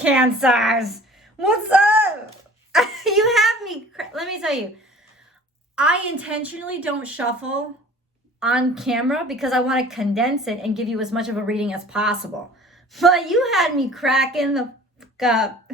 Cancers? What's up? You have me. Let me tell you, I intentionally don't shuffle on camera because I want to condense it and give you as much of a reading as possible. But you had me cracking the fuck up.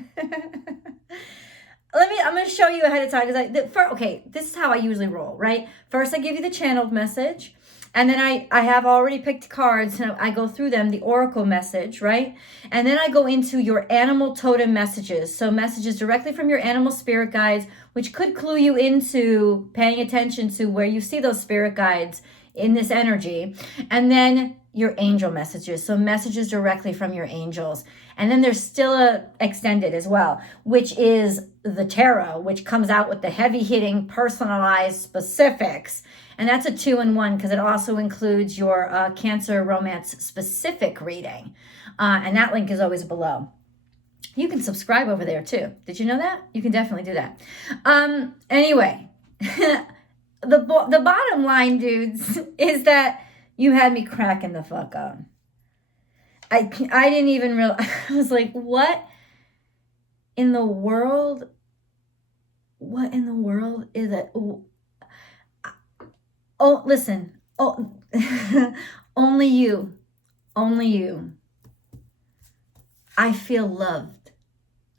I'm going to show you ahead of time because okay, this is how I usually roll, right? First, I give you the channeled message. And then I have already picked cards and I go through them, the oracle message, right? And then I go into your animal totem messages. So messages directly from your animal spirit guides, which could clue you into paying attention to where you see those spirit guides in this energy. And then your angel messages. So messages directly from your angels. And then there's still a extended as well, which is the tarot, which comes out with the heavy hitting, personalized specifics. And that's a 2-in-1 because it also includes your Cancer romance specific reading. And that link is always below. You can subscribe over there too. Did you know that? You can definitely do that. Anyway, the bottom line, dudes, is that you had me cracking the fuck up. I didn't even realize. I was like, what in the world? What in the world is it? Oh, listen. Oh, only you. Only you. I feel loved.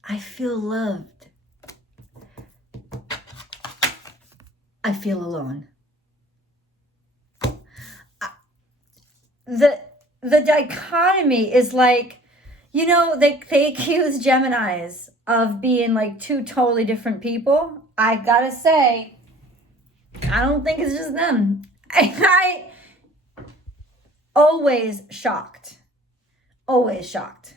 I feel loved. I feel alone. The dichotomy is like, you know, they accuse Geminis of being like two totally different people. I gotta say, I don't think it's just them. I always shocked. Always shocked.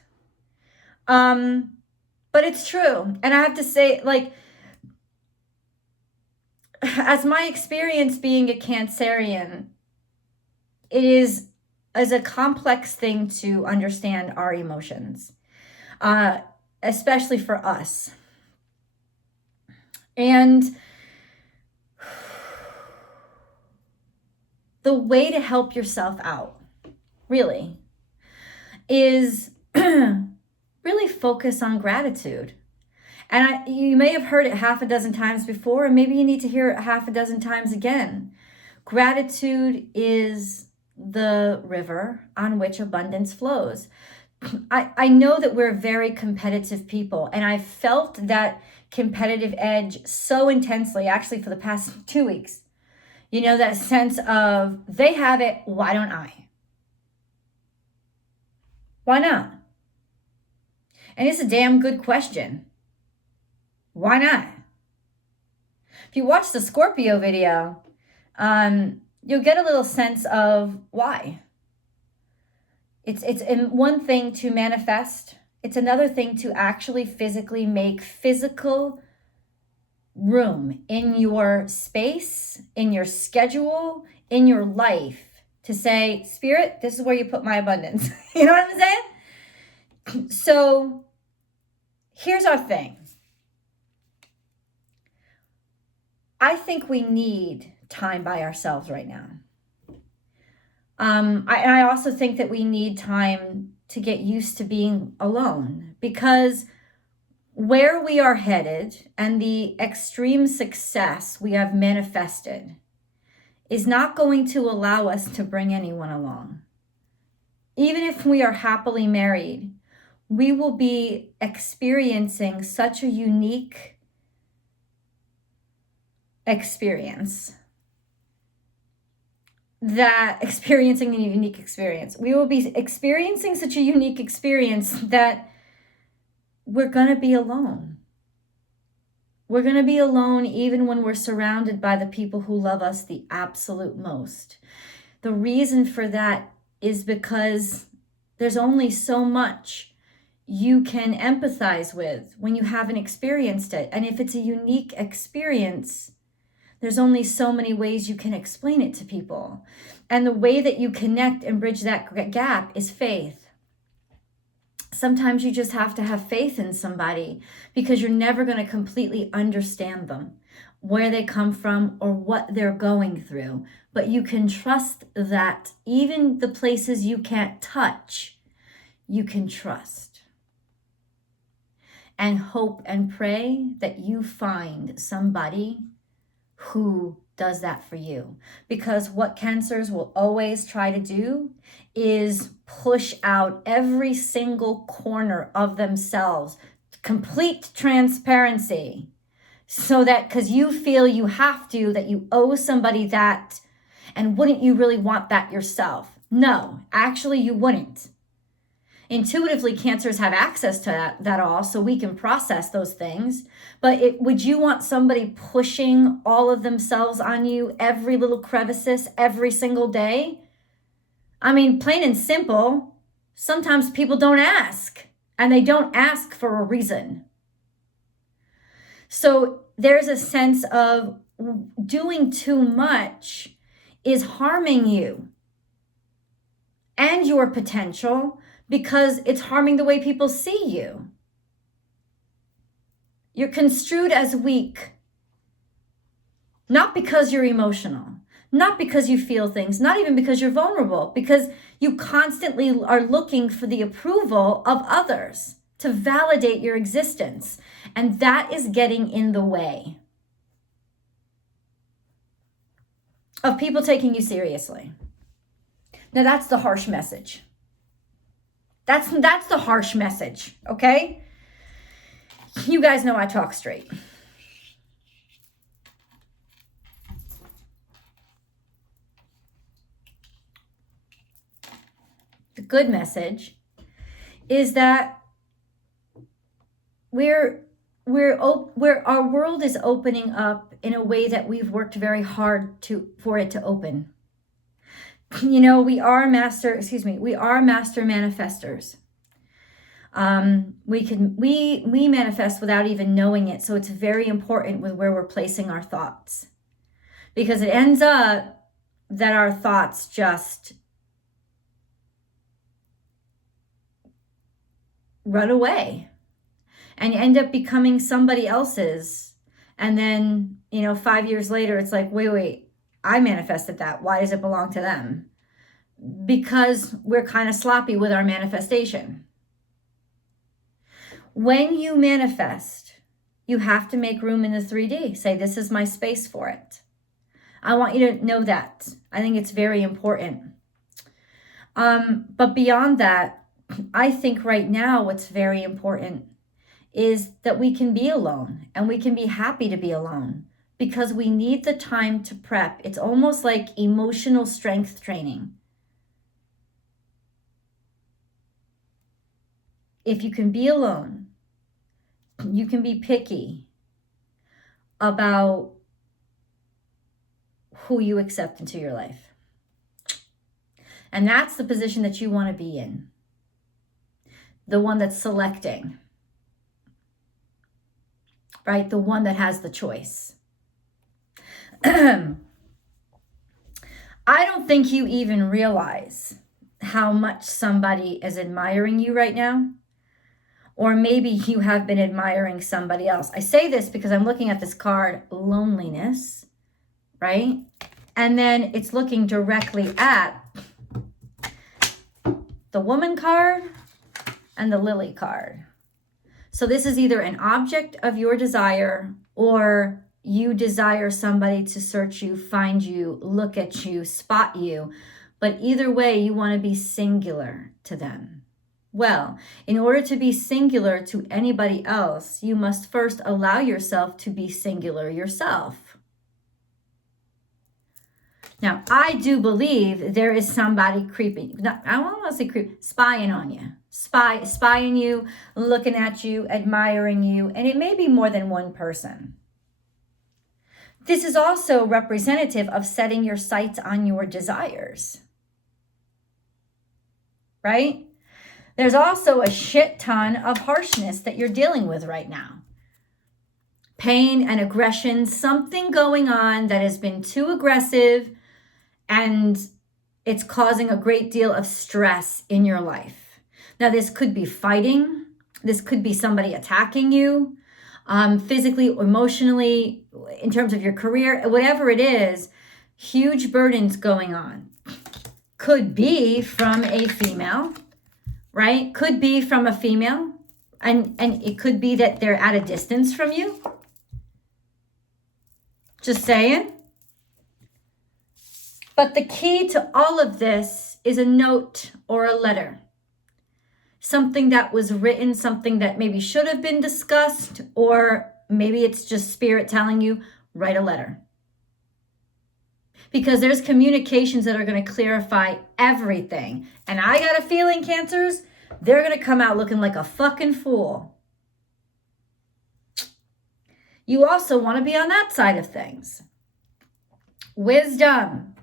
But it's true. And I have to say, like, as my experience being a Cancerian, it is a complex thing to understand our emotions, especially for us. And the way to help yourself out, really, is really focus on gratitude. And you may have heard it half a dozen times before, and maybe you need to hear it half a dozen times again. Gratitude is the river on which abundance flows. I know that we're very competitive people, and I felt that competitive edge so intensely, actually, for the past 2 weeks. You know, that sense of, they have it, why don't I? Why not? And it's a damn good question. Why not? If you watch the Scorpio video, you'll get a little sense of why. It's one thing to manifest. It's another thing to actually physically make physical room in your space, in your schedule, in your life to say, Spirit, this is where you put my abundance. You know what I'm saying? So here's our thing. I think we need time by ourselves right now. I also think that we need time to get used to being alone, because where we are headed and the extreme success we have manifested is not going to allow us to bring anyone along. Even if we are happily married, we will be experiencing such a unique experience. We will be experiencing such a unique experience that we're going to be alone. We're going to be alone even when we're surrounded by the people who love us the absolute most. The reason for that is because there's only so much you can empathize with when you haven't experienced it. And if it's a unique experience, there's only so many ways you can explain it to people. And the way that you connect and bridge that gap is faith. Sometimes you just have to have faith in somebody, because you're never going to completely understand them, where they come from or what they're going through. But you can trust that even the places you can't touch, you can trust. and hope and pray that you find somebody who does that for you. Because what Cancers will always try to do is push out every single corner of themselves, complete transparency, so that because you feel you have to, that you owe somebody that, and wouldn't you really want that yourself? No, actually you wouldn't. Intuitively, Cancers have access to that all, so we can process those things. But would you want somebody pushing all of themselves on you, every little crevice, every single day? I mean, plain and simple, sometimes people don't ask, and they don't ask for a reason. So there's a sense of doing too much is harming you and your potential, because it's harming the way people see you. You're construed as weak, not because you're emotional, not because you feel things, not even because you're vulnerable, because you constantly are looking for the approval of others to validate your existence. And that is getting in the way of people taking you seriously. Now that's the harsh message. That's the harsh message, okay? You guys know I talk straight. The good message is that our world is opening up in a way that we've worked very hard for it to open. You know, we are master manifestors. We manifest without even knowing it. So it's very important with where we're placing our thoughts, because it ends up that our thoughts just run away and end up becoming somebody else's. And then, 5 years later, it's like, wait, I manifested that. Why does it belong to them? Because we're kind of sloppy with our manifestation. When you manifest, you have to make room in the 3D. Say, this is my space for it. I want you to know that. I think it's very important. But beyond that, I think right now what's very important is that we can be alone, and we can be happy to be alone, because we need the time to prep. It's almost like emotional strength training. If you can be alone, you can be picky about who you accept into your life. And that's the position that you want to be in. The one that's selecting, right? The one that has the choice. I don't think you even realize how much somebody is admiring you right now. Or maybe you have been admiring somebody else. I say this because I'm looking at this card, loneliness, right? And then it's looking directly at the woman card and the lily card. So this is either an object of your desire, or you desire somebody to search you, find you, look at you, spot you. But either way, you want to be singular to them. Well, in order to be singular to anybody else, you must first allow yourself to be singular yourself. Now, I do believe there is somebody creeping. I don't want to say spying on you. Spying you, looking at you, admiring you, and it may be more than one person. This is also representative of setting your sights on your desires, right? There's also a shit ton of harshness that you're dealing with right now. Pain and aggression, something going on that has been too aggressive, and it's causing a great deal of stress in your life. Now, this could be fighting. This could be somebody attacking you, physically, emotionally, in terms of your career, whatever it is, huge burdens going on. Could be from a female, right? Could be from a female, And it could be that they're at a distance from you. Just saying. But the key to all of this is a note or a letter. Something that was written, something that maybe should have been discussed, or maybe it's just spirit telling you, write a letter. Because there's communications that are going to clarify everything. And I got a feeling, Cancers, they're going to come out looking like a fucking fool. You also want to be on that side of things. Wisdom.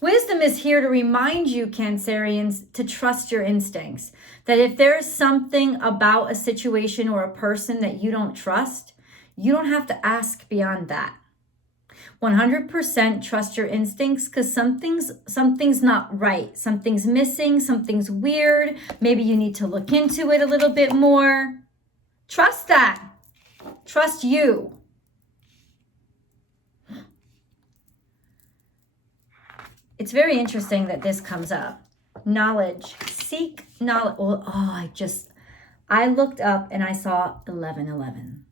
Wisdom is here to remind you, Cancerians, to trust your instincts. That if there's something about a situation or a person that you don't trust, you don't have to ask beyond that. 100% trust your instincts, because something's not right. Something's missing, something's weird. Maybe you need to look into it a little bit more. Trust that. Trust you. It's very interesting that this comes up. Knowledge. Seek knowledge. Oh, I looked up and I saw 1111.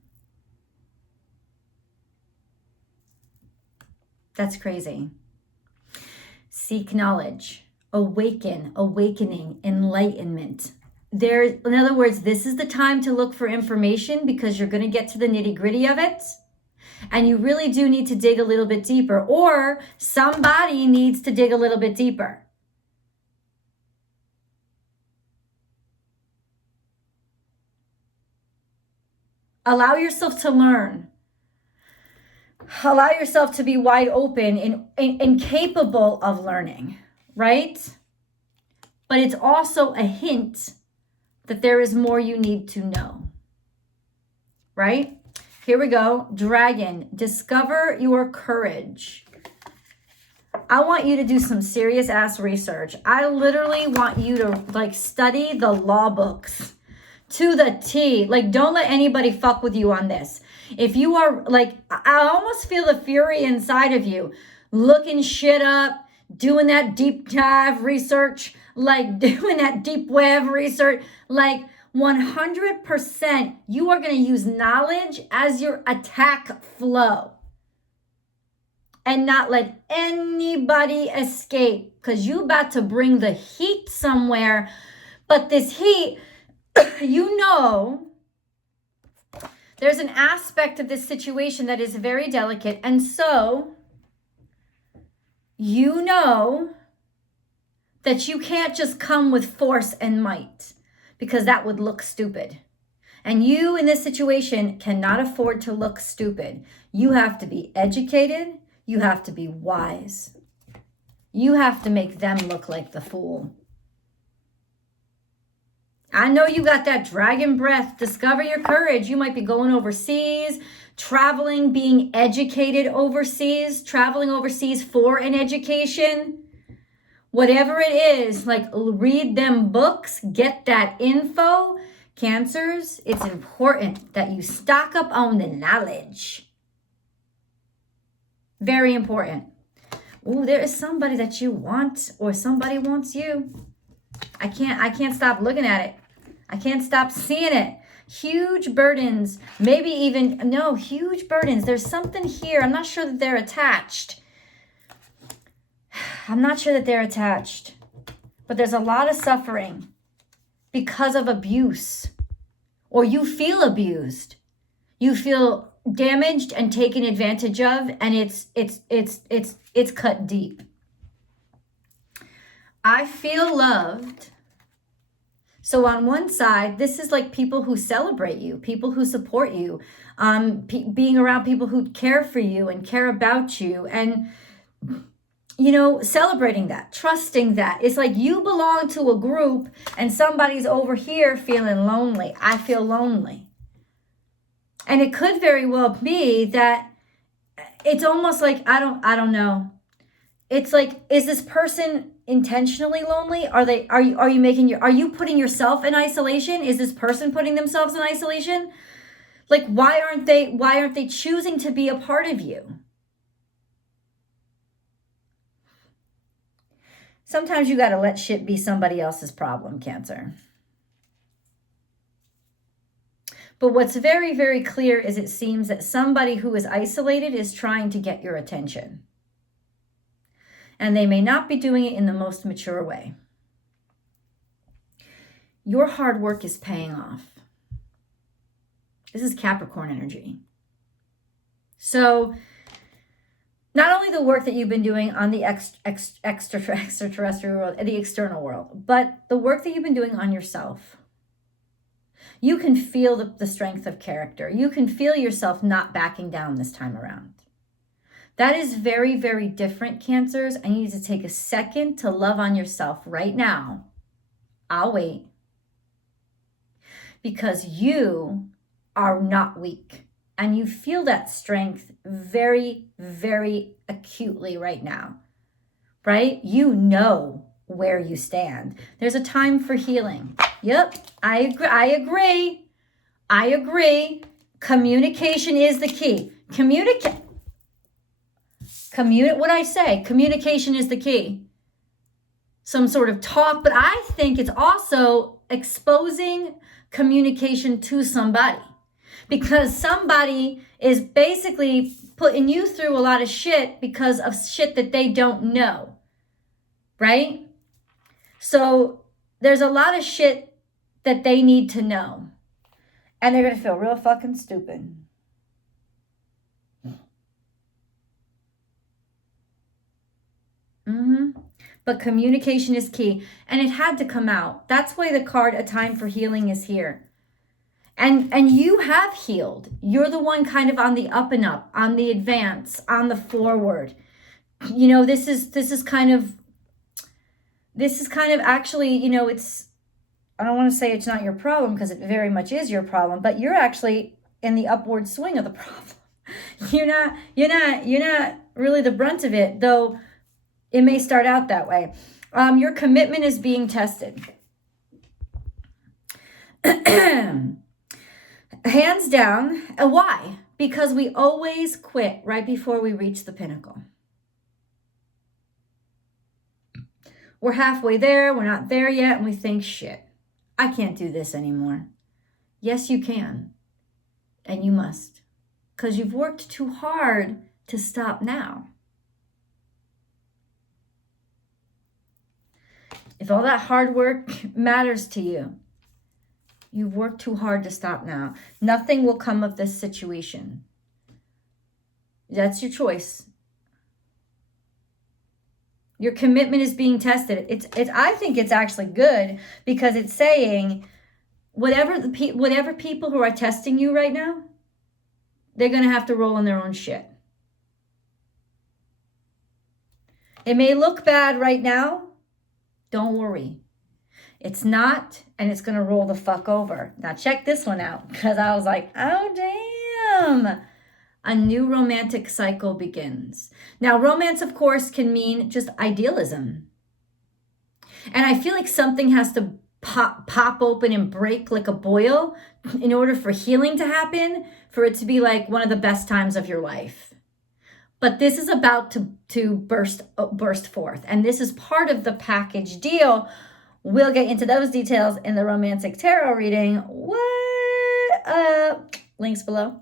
That's crazy. Seek knowledge. Awaken, awakening, enlightenment. In other words, this is the time to look for information, because you're going to get to the nitty-gritty of it. And you really do need to dig a little bit deeper, or somebody needs to dig a little bit deeper. Allow yourself to learn. Allow yourself to be wide open and capable of learning, right? But it's also a hint that there is more you need to know, right? Here we go. Dragon, discover your courage. I want you to do some serious ass research. I literally want you to study the law books to the T. Don't let anybody fuck with you on this. If you are I almost feel the fury inside of you, looking shit up, doing that deep dive research, doing that deep web research, 100%, you are going to use knowledge as your attack flow and not let anybody escape, because you about to bring the heat somewhere. But this heat, there's an aspect of this situation that is very delicate. And so, that you can't just come with force and might, because that would look stupid. And you in this situation cannot afford to look stupid. You have to be educated. You have to be wise. You have to make them look like the fool. I know you got that dragon breath. Discover your courage. You might be going overseas, traveling, being educated overseas, traveling overseas for an education. Whatever it is, read them books, get that info. Cancers, it's important that you stock up on the knowledge. Very important. Ooh, there is somebody that you want, or somebody wants you. I can't stop looking at it. I can't stop seeing it. Huge burdens, huge burdens. There's something here. I'm not sure that they're attached. But there's a lot of suffering because of abuse, or you feel abused. You feel damaged and taken advantage of, and it's cut deep. I feel loved. So on one side, this is people who celebrate you, people who support you, being around people who care for you and care about you, and celebrating that, trusting that. It's you belong to a group and somebody's over here feeling lonely. I feel lonely. And it could very well be that it's almost I don't know. It's is this person intentionally lonely? Are you putting yourself in isolation? Is this person putting themselves in isolation? Why aren't they choosing to be a part of you? Sometimes you got to let shit be somebody else's problem, Cancer. But what's very, very clear is it seems that somebody who is isolated is trying to get your attention. And they may not be doing it in the most mature way. Your hard work is paying off. This is Capricorn energy. So not only the work that you've been doing on the extraterrestrial world, the external world, but the work that you've been doing on yourself. You can feel the strength of character. You can feel yourself not backing down this time around. That is very, very different, Cancers. I need you to take a second to love on yourself right now. I'll wait. Because you are not weak. And you feel that strength very, very acutely right now. Right? You know where you stand. There's a time for healing. Yep, I agree. Communication is the key. What I say, communication is the key. Some sort of talk, but I think it's also exposing communication to somebody, because somebody is basically putting you through a lot of shit because of shit that they don't know, right? So there's a lot of shit that they need to know, and they're gonna feel real fucking stupid. But communication is key, and it had to come out. That's why the card A Time for Healing is here. And you have healed. You're the one kind of on the up and up, on the advance, on the forward. You know, this is kind of actually, you know, it's, I don't want to say it's not your problem, because it very much is your problem, but you're actually in the upward swing of the problem. You're not really the brunt of it, though. It may start out that way. Your commitment is being tested. Hands down. Why? Because we always quit right before we reach the pinnacle. We're halfway there. We're not there yet. And we think, shit, I can't do this anymore. Yes, you can. And you must. Because you've worked too hard to stop now. If all that hard work matters to you, you've worked too hard to stop now. Nothing will come of this situation. That's your choice. Your commitment is being tested. I think it's actually good, because it's saying whatever people who are testing you right now, they're going to have to roll in their own shit. It may look bad right now. Don't worry. It's not, and it's going to roll the fuck over. Now check this one out, because I was like, oh, damn. A new romantic cycle begins. Now, romance, of course, can mean just idealism. And I feel like something has to pop open and break like a boil in order for healing to happen, for it to be like one of the best times of your life. But this is about to burst forth. And this is part of the package deal. We'll get into those details in the romantic tarot reading. What? Links below.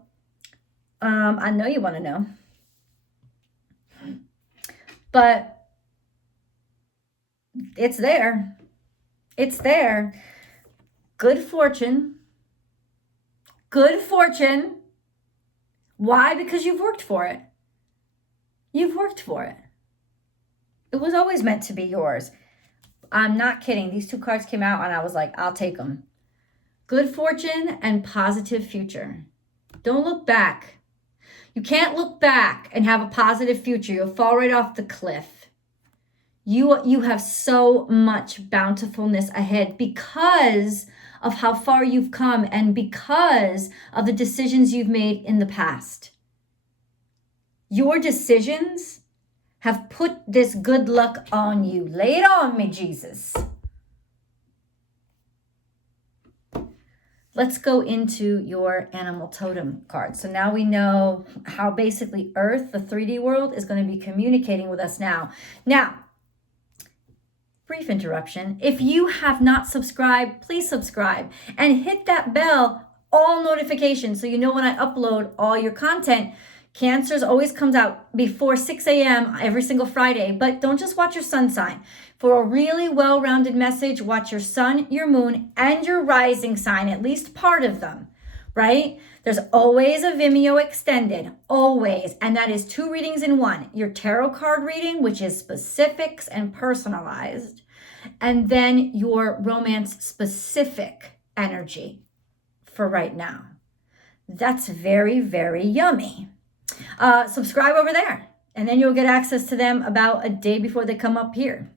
I know you want to know. But it's there. It's there. Good fortune. Good fortune. Why? Because you've worked for it. You've worked for it. It was always meant to be yours. I'm not kidding. These two cards came out and I was like, I'll take them. Good fortune and positive future. Don't look back. You can't look back and have a positive future. You'll fall right off the cliff. You have so much bountifulness ahead because of how far you've come and because of the decisions you've made in the past. Your decisions have put this good luck on you. Lay it on me, Jesus. Let's go into your animal totem card. So now we know how basically Earth, the 3D world, is going to be communicating with us now. Now, brief interruption. If you have not subscribed, please subscribe and hit that bell all notifications so you know when I upload all your content. Cancers always comes out before 6 a.m. every single Friday, but don't just watch your sun sign. For a really well-rounded message, watch your sun, your moon, and your rising sign, at least part of them, right? There's always a Vimeo extended, always, and that is 2 readings in one. Your tarot card reading, which is specifics and personalized, and then your romance specific energy for right now. That's very, very yummy. Subscribe over there, and then you'll get access to them about a day before they come up here.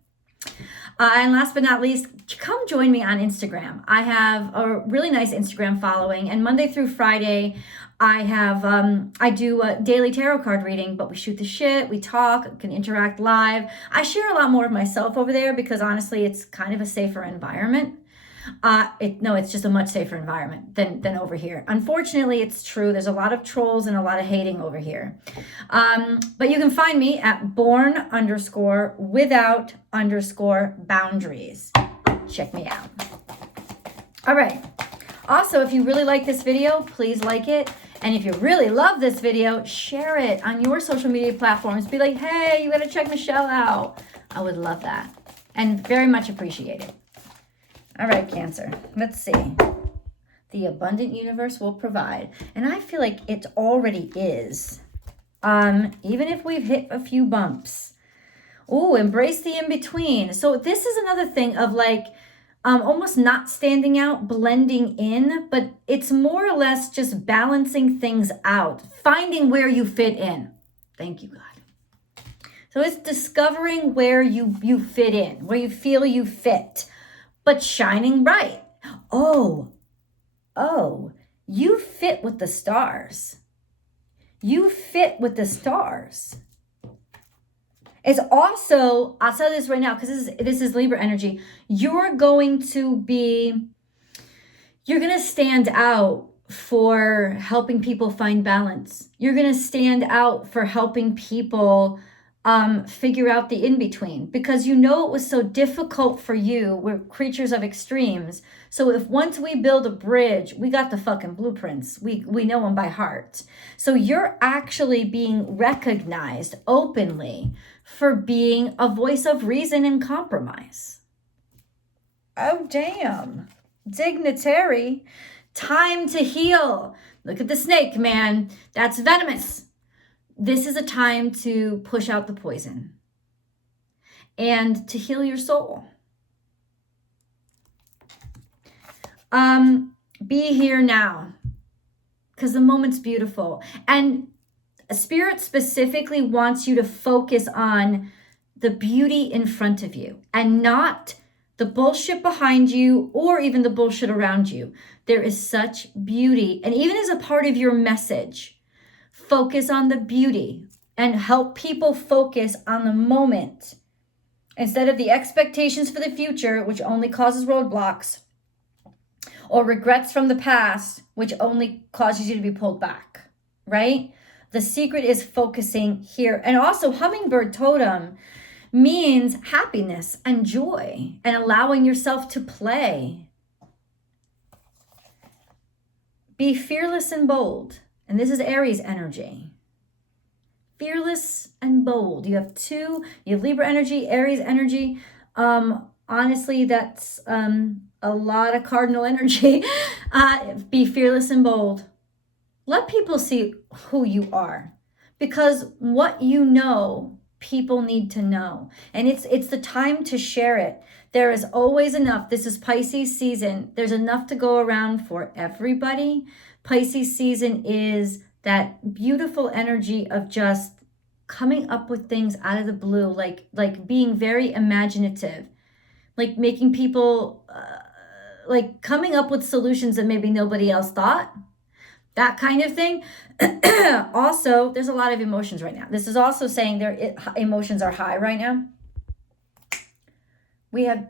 And last but not least, come join me on Instagram. I have a really nice Instagram following, and Monday through Friday, I do a daily tarot card reading, but we shoot the shit, we talk, can interact live. I share a lot more of myself over there because honestly, it's kind of a safer environment. It's just a much safer environment than over here. Unfortunately, it's true. There's a lot of trolls and a lot of hating over here. But you can find me at born_without_boundaries. Check me out. All right. Also, if you really like this video, please like it. And if you really love this video, share it on your social media platforms. Be like, hey, you got to check Michelle out. I would love that and very much appreciate it. All right, Cancer, let's see. The abundant universe will provide. And I feel like it already is. Even if we've hit a few bumps. Oh, embrace the in-between. So this is another thing of like almost not standing out, blending in, but it's more or less just balancing things out, finding where you fit in. Thank you, God. So it's discovering where you fit in, where you feel you fit. But shining bright. Oh, you fit with the stars. You fit with the stars. It's also, I'll tell you this right now, because this is Libra energy. You're going to stand out for helping people find balance. You're going to stand out for helping people figure out the in-between, because you know it was so difficult for you. We're creatures of extremes. So if once we build a bridge, we got the fucking blueprints. We know them by heart. So you're actually being recognized openly for being a voice of reason and compromise. Oh, damn. Dignitary. Time to heal. Look at the snake, man. That's venomous. This is a time to push out the poison and to heal your soul. Be here now, because the moment's beautiful. And Spirit specifically wants you to focus on the beauty in front of you and not the bullshit behind you or even the bullshit around you. There is such beauty. And even as a part of your message, focus on the beauty and help people focus on the moment instead of the expectations for the future, which only causes roadblocks, or regrets from the past, which only causes you to be pulled back, right? The secret is focusing here. And also, hummingbird totem means happiness and joy and allowing yourself to play. Be fearless and bold. And this is Aries energy. Fearless and bold. You have Libra energy, Aries energy. Honestly, that's a lot of cardinal energy. Be fearless and bold. Let people see who you are, because what you know, people need to know. And it's the time to share it. There is always enough. This is Pisces season. There's enough to go around for everybody. Pisces season is that beautiful energy of just coming up with things out of the blue, like being very imaginative, like making people, like coming up with solutions that maybe nobody else thought, that kind of thing. Also, there's a lot of emotions right now. This is also saying emotions are high right now.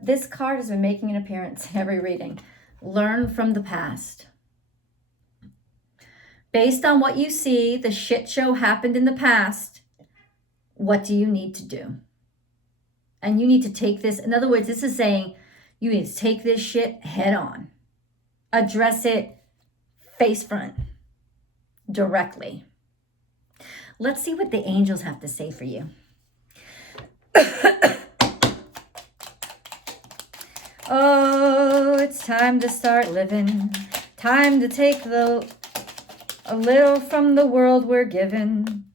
This card has been making an appearance in every reading. Learn from the past. Based on what you see, the shit show happened in the past. What do you need to do? And you need to take this. In other words, this is saying you need to take this shit head on. Address it face front, directly. Let's see what the angels have to say for you. Oh, it's time to start living. Time to take a little from the world we're given.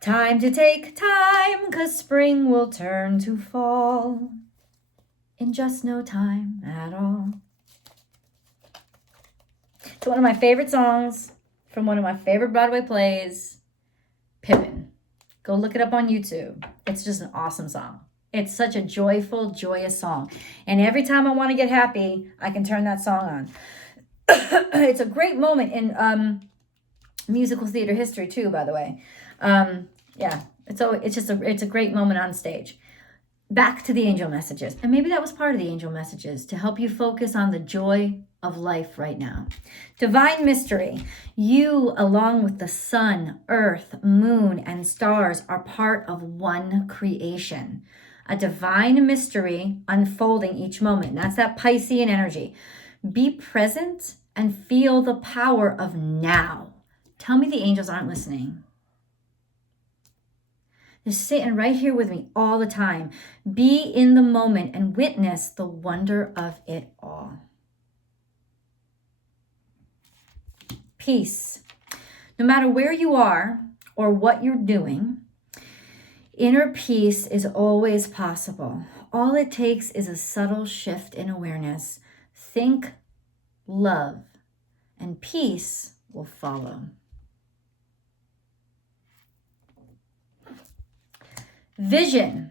Time to take time, 'cause spring will turn to fall in just no time at all. It's one of my favorite songs from one of my favorite Broadway plays, Pippin. Go look it up on YouTube. It's just an awesome song. It's such a joyful, joyous song. And every time I want to get happy, I can turn that song on. It's a great moment in musical theater history too, by the way. Yeah, it's a great moment on stage. Back to the angel messages. And maybe that was part of the angel messages, to help you focus on the joy of life right now. Divine mystery. You, along with the sun, earth, moon, and stars, are part of one creation. A divine mystery unfolding each moment. That's that Piscean energy. Be present and feel the power of now. Tell me the angels aren't listening. They're sitting right here with me all the time. Be in the moment and witness the wonder of it all. Peace. No matter where you are or what you're doing, inner peace is always possible. All it takes is a subtle shift in awareness. Think love, and peace will follow. Vision.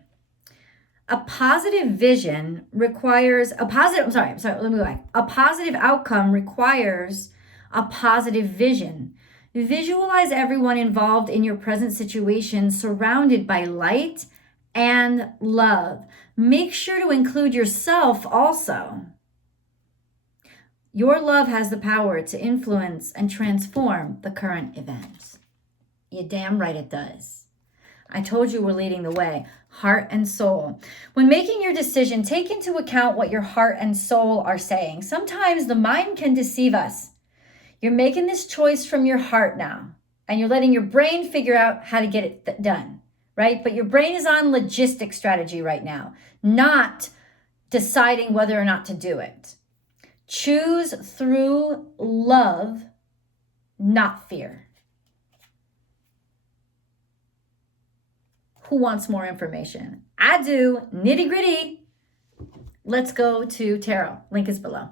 A positive vision requires a positive, let me go back. A positive outcome requires a positive vision. Visualize everyone involved in your present situation surrounded by light and love. Make sure to include yourself also. Your love has the power to influence and transform the current events. You're damn right it does. I told you we're leading the way. Heart and soul. When making your decision, take into account what your heart and soul are saying. Sometimes the mind can deceive us. You're making this choice from your heart now, and you're letting your brain figure out how to get it done, right? But your brain is on logistic strategy right now, not deciding whether or not to do it. Choose through love, not fear. Who wants more information? I do. Nitty gritty. Let's go to tarot. Link is below.